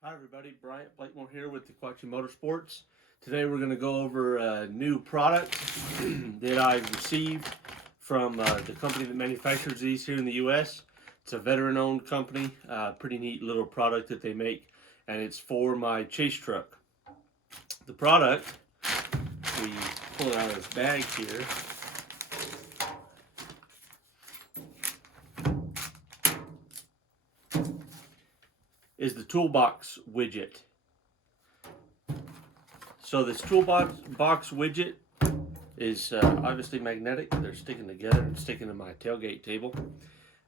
Hi everybody, Bryant Blakemore here with Tequachi Motorsports. Today we're going to go over a new product that I received from the company that manufactures these here in the U.S. It's a veteran-owned company, pretty neat little product that they make, and it's for my chase truck. The product, we pull it out of this bag here. Is the Toolbox Widget. So this Toolbox Widget is obviously magnetic. They're sticking together and sticking to my tailgate table.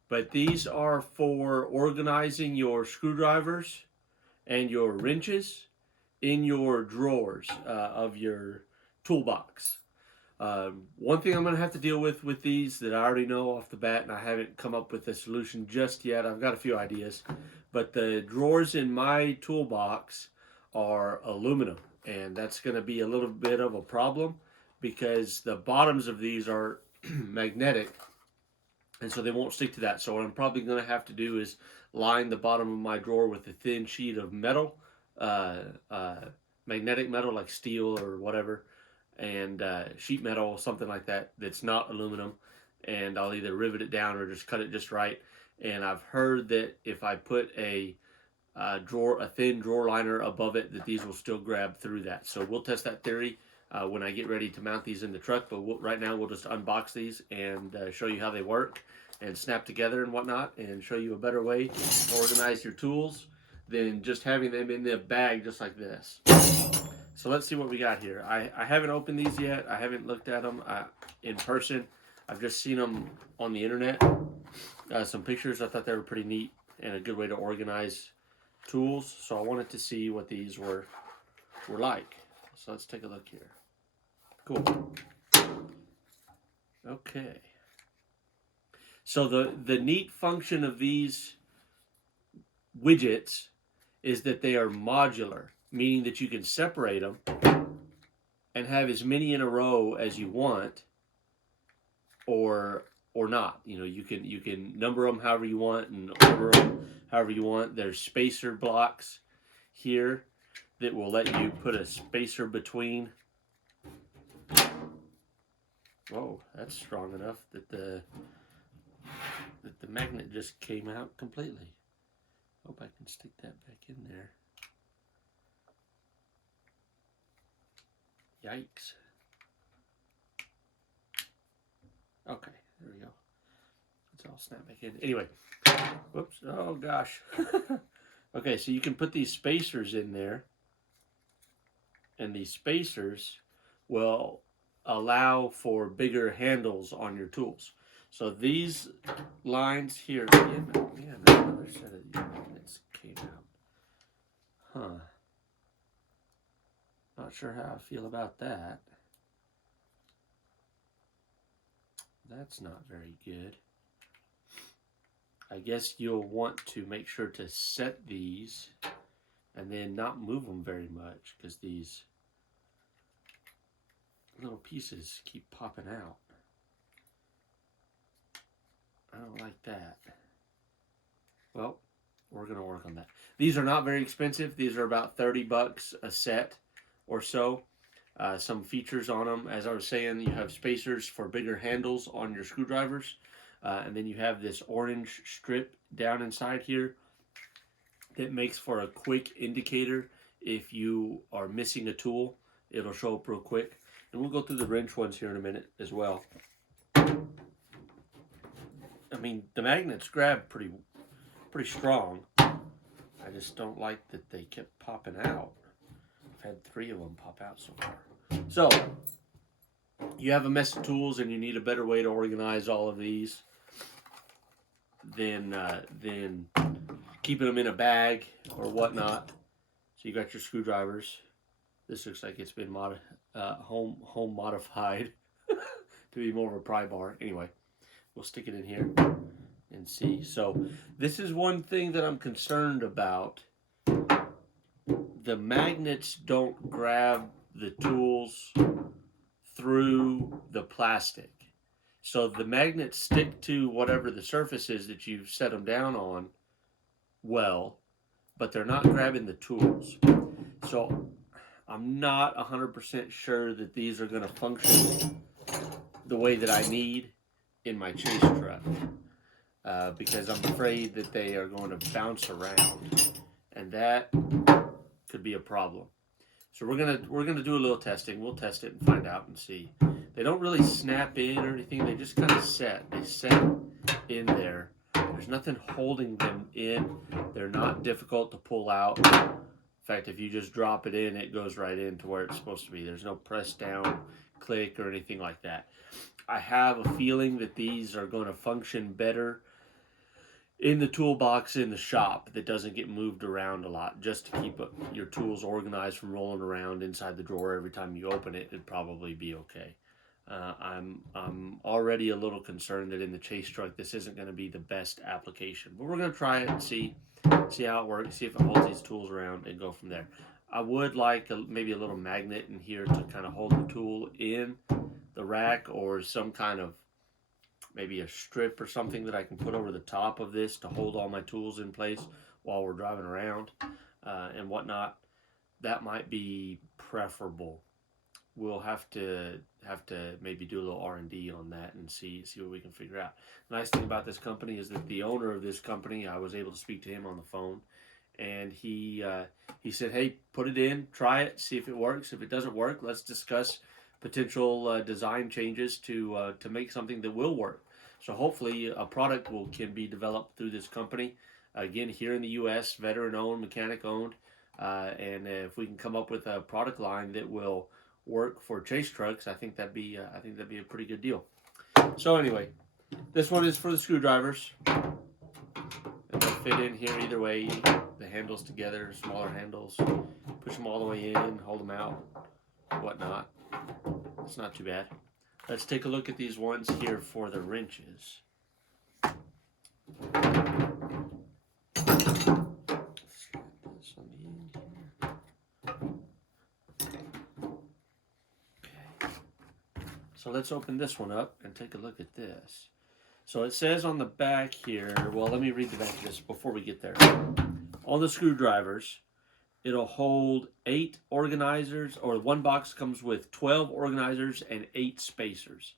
But these are for organizing your screwdrivers and your wrenches in your drawers of your toolbox. One thing I'm going to have to deal with these that I already know off the bat, and I haven't come up with a solution just yet. I've got a few ideas, but the drawers in my toolbox are aluminum, and that's going to be a little bit of a problem because the bottoms of these are magnetic, and so they won't stick to that. So what I'm probably going to have to do is line the bottom of my drawer with a thin sheet of metal, magnetic metal like steel or whatever, and sheet metal, something like that, that's not aluminum, and I'll either rivet it down or just cut it just right. And I've heard that if I put a thin drawer liner above it, that these will still grab through that. So we'll test that theory when I get ready to mount these in the truck, but right now we'll just unbox these and show you how they work and snap together and whatnot, and show you a better way to organize your tools than just having them in the bag just like this. So let's see what we got here. I haven't opened these yet. I haven't looked at them in person. I've just seen them on the internet. Some pictures. I thought they were pretty neat and a good way to organize tools. So I wanted to see what these were like. So let's take a look here. Cool. Okay. So the neat function of these widgets is that they are modular, meaning that you can separate them and have as many in a row as you want, or not. You know, you can number them however you want and order them however you want. There's spacer blocks here that will let you put a spacer between. Whoa, that's strong enough that the magnet just came out completely. Hope I can stick that back in there. Yikes. Okay, there we go. It's all snap back in. Anyway, whoops. Oh gosh. Okay, so you can put these spacers in there, and these spacers will allow for bigger handles on your tools. So these lines here, man, another set of these magnets came out. Huh. Not sure how I feel about that. That's not very good. I guess you'll want to make sure to set these and then not move them very much, because these little pieces keep popping out. I don't like that. Well, we're going to work on that. These are not very expensive. These are about $30 a set or so. Some features on them, as I was saying, you have spacers for bigger handles on your screwdrivers, and then you have this orange strip down inside here that makes for a quick indicator. If you are missing a tool, it'll show up real quick. And we'll go through the wrench ones here in a minute as well. I mean, the magnets grab pretty strong. I just don't like that they kept popping out. I've had 3 of them pop out so far. So, you have a mess of tools and you need a better way to organize all of these than keeping them in a bag or whatnot. So you got your screwdrivers. This looks like it's been home modified to be more of a pry bar. Anyway, we'll stick it in here and see. So this is one thing that I'm concerned about. The magnets don't grab the tools through the plastic. So the magnets stick to whatever the surface is that you've set them down on well, but they're not grabbing the tools. So I'm not 100% sure that these are going to function the way that I need in my chase truck, because I'm afraid that they are going to bounce around, and that could be a problem. So we're gonna do a little testing. We'll test it and find out and see. They don't really snap in or anything. They just kind of set. They set in there. There's nothing holding them in. They're not difficult to pull out. In fact, if you just drop it in, it goes right into where it's supposed to be. There's no press down, click, or anything like that. I have a feeling that these are going to function better in the toolbox in the shop that doesn't get moved around a lot, just to keep your tools organized from rolling around inside the drawer every time you open it. It'd probably be okay. I'm already a little concerned that in the chase truck this isn't going to be the best application, but we're going to try it and see how it works, see if it holds these tools around, and go from there. I would like maybe a little magnet in here to kind of hold the tool in the rack, or some kind of maybe a strip or something that I can put over the top of this to hold all my tools in place while we're driving around and whatnot. That might be preferable. We'll have to maybe do a little R&D on that and see what we can figure out. The nice thing about this company is that the owner of this company, I was able to speak to him on the phone, and he said, hey, put it in, try it, see if it works. If it doesn't work, let's discuss potential design changes to make something that will work. So hopefully a product can be developed through this company, again here in the U.S., veteran-owned, mechanic-owned, and if we can come up with a product line that will work for chase trucks, I think that'd be a pretty good deal. So anyway, this one is for the screwdrivers, and they'll fit in here either way. The handles together, smaller handles, push them all the way in, hold them out, whatnot. It's not too bad. Let's take a look at these ones here for the wrenches. So let's open this one up and take a look at this. So it says on the back here, well, let me read the back of this before we get there. On the screwdrivers, it'll hold 8 organizers, or one box comes with 12 organizers and 8 spacers.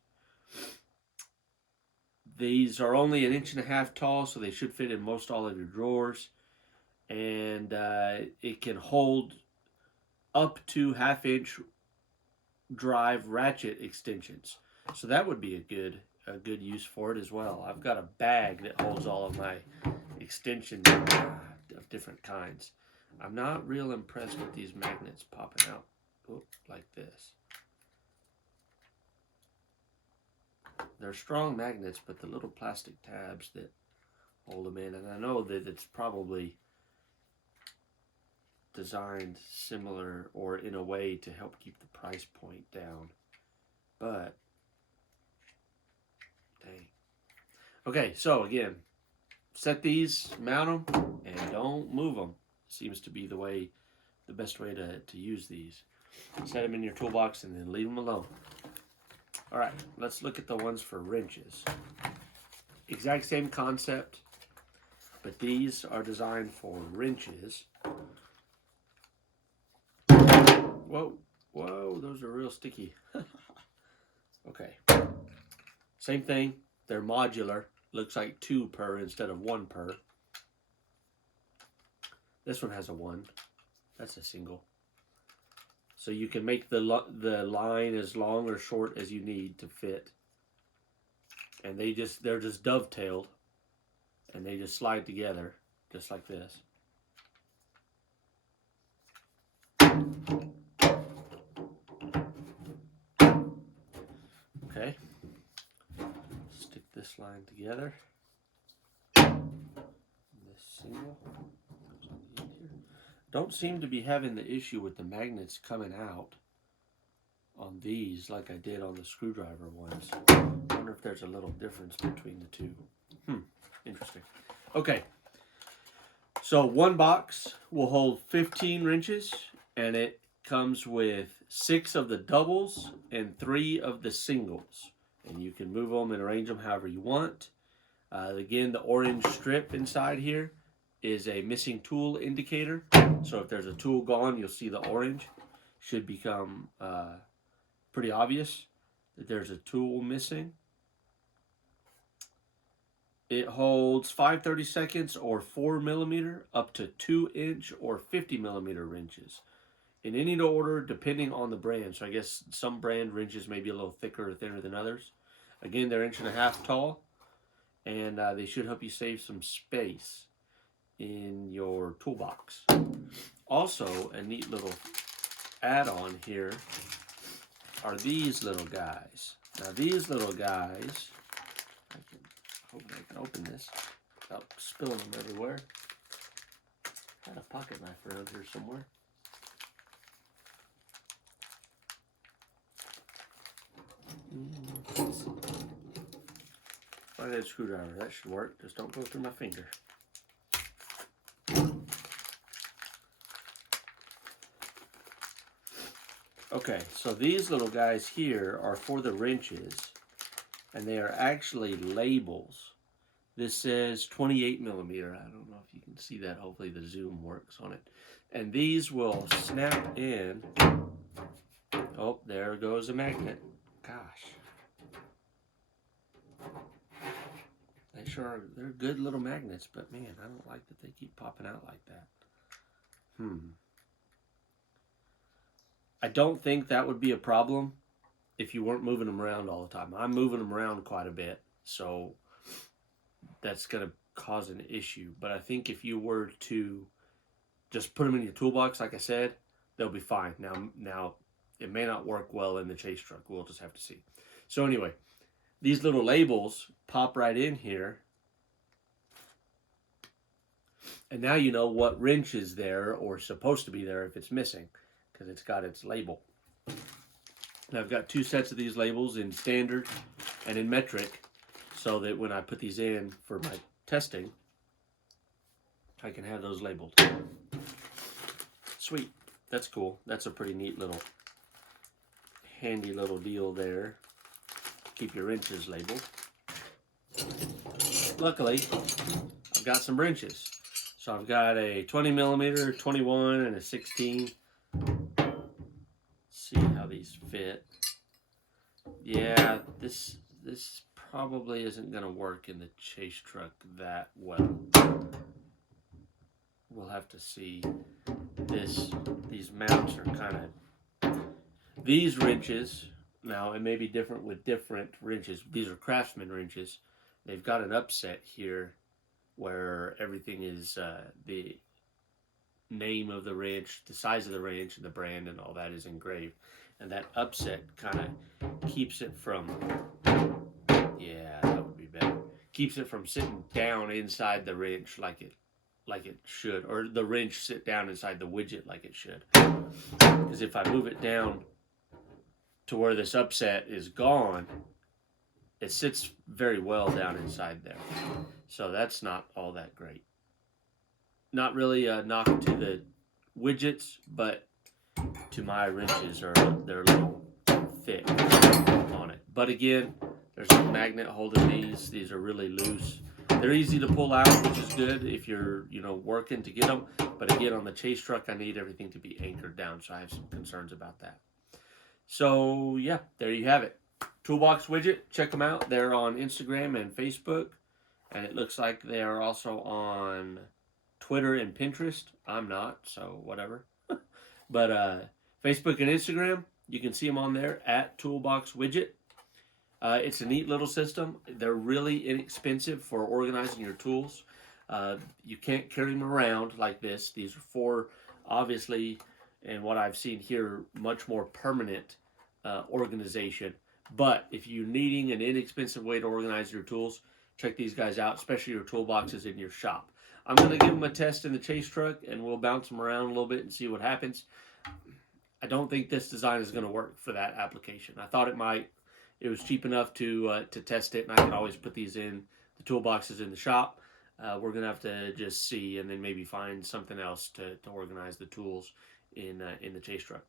These are only 1.5 inches tall, so they should fit in most all of your drawers. And it can hold up to 1/2 inch drive ratchet extensions. So that would be a good use for it as well. I've got a bag that holds all of my extensions of different kinds. I'm not real impressed with these magnets popping out like this. They're strong magnets, but the little plastic tabs that hold them in, and I know that it's probably designed similar or in a way to help keep the price point down, but dang. Okay, so again, set these, mount them, and don't move them. Seems to be the best way to use these. Set them in your toolbox and then leave them alone. All right, let's look at the ones for wrenches. Exact same concept, but these are designed for wrenches. Whoa, those are real sticky. Okay, same thing. They're modular. Looks like 2 per instead of 1 per. This one has a 1. That's a single. So you can make the line as long or short as you need to fit. And they're just dovetailed, and they just slide together just like this. Okay. Stick this line together. This single. Don't seem to be having the issue with the magnets coming out on these like I did on the screwdriver ones. I wonder if there's a little difference between the two. Interesting. Okay, so one box will hold 15 wrenches, and it comes with 6 of the doubles and 3 of the singles, and you can move them and arrange them however you want. Again, the orange strip inside here is a missing tool indicator. So if there's a tool gone, you'll see the orange. Should become pretty obvious that there's a tool missing. It holds 5/32 or 4mm up to 2-inch or 50mm wrenches in any order depending on the brand. So I guess some brand wrenches may be a little thicker or thinner than others. Again, they're 1.5 inch tall, and they should help you save some space in your toolbox. Also, a neat little add-on here are these little guys. Now these little guys, hopefully I can open this without spilling them everywhere. Got a pocket knife around here somewhere. Flathead screwdriver, that should work. Just don't go through my finger. Okay, so these little guys here are for the wrenches, and they are actually labels. This says 28mm. I don't know if you can see that. Hopefully the zoom works on it. And these will snap in. Oh, there goes a magnet. Gosh. They sure are, they're good little magnets, but man, I don't like that they keep popping out like that. I don't think that would be a problem if you weren't moving them around all the time. I'm moving them around quite a bit, so that's going to cause an issue. But I think if you were to just put them in your toolbox, like I said, they'll be fine. Now it may not work well in the chase truck. We'll just have to see. So anyway, these little labels pop right in here. And now you know what wrench is there or supposed to be there if it's missing, because it's got its label. And I've got 2 sets of these labels in standard and in metric, so that when I put these in for my testing, I can have those labeled. Sweet. That's cool. That's a pretty neat little, handy little deal there. Keep your wrenches labeled. Luckily, I've got some wrenches. So I've got a 20mm, 21, and a 16. See how these fit. Yeah, this probably isn't going to work in the chase truck that well. We'll have to see. These mounts are kind of, these wrenches, now it may be different with different wrenches. These are Craftsman wrenches. They've got an upset here where everything is the name of the wrench, the size of the wrench, and the brand and all that is engraved. And that upset kind of keeps it from, yeah, that would be better. Keeps it from sitting down inside the wrench like it should, or the wrench sit down inside the widget like it should. Because if I move it down to where this upset is gone, it sits very well down inside there. So that's not all that great. Not really a knock to the widgets, but to my wrenches, they're a little thick on it. But again, there's a magnet holding these. These are really loose. They're easy to pull out, which is good if you're, working to get them. But again, on the chase truck, I need everything to be anchored down, so I have some concerns about that. So yeah, there you have it. Toolbox Widget, check them out. They're on Instagram and Facebook, and it looks like they are also on Twitter and Pinterest. I'm not, so whatever. But Facebook and Instagram, you can see them on there at Toolbox Widget. It's a neat little system. They're really inexpensive for organizing your tools. You can't carry them around like this. These are for, obviously, and what I've seen here, much more permanent organization. But if you're needing an inexpensive way to organize your tools, check these guys out, especially your toolboxes in your shop. I'm going to give them a test in the chase truck, and we'll bounce them around a little bit and see what happens. I don't think this design is going to work for that application. I thought it might. It was cheap enough to test it, and I can always put these in the toolboxes in the shop. We're going to have to just see, and then maybe find something else to organize the tools in the chase truck.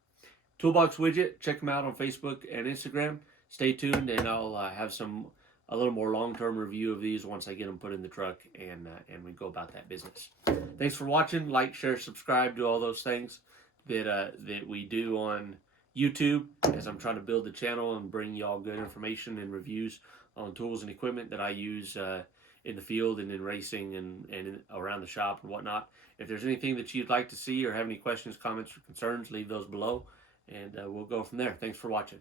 Toolbox Widget, check them out on Facebook and Instagram. Stay tuned, and I'll have some a little more long-term review of these once I get them put in the truck and we go about that business. Thanks for watching. Like, share, subscribe, do all those things that we do on YouTube as I'm trying to build the channel and bring y'all good information and reviews on tools and equipment that I use in the field and in racing and around the shop and whatnot. If there's anything that you'd like to see or have any questions, comments, or concerns, leave those below, and we'll go from there. Thanks for watching.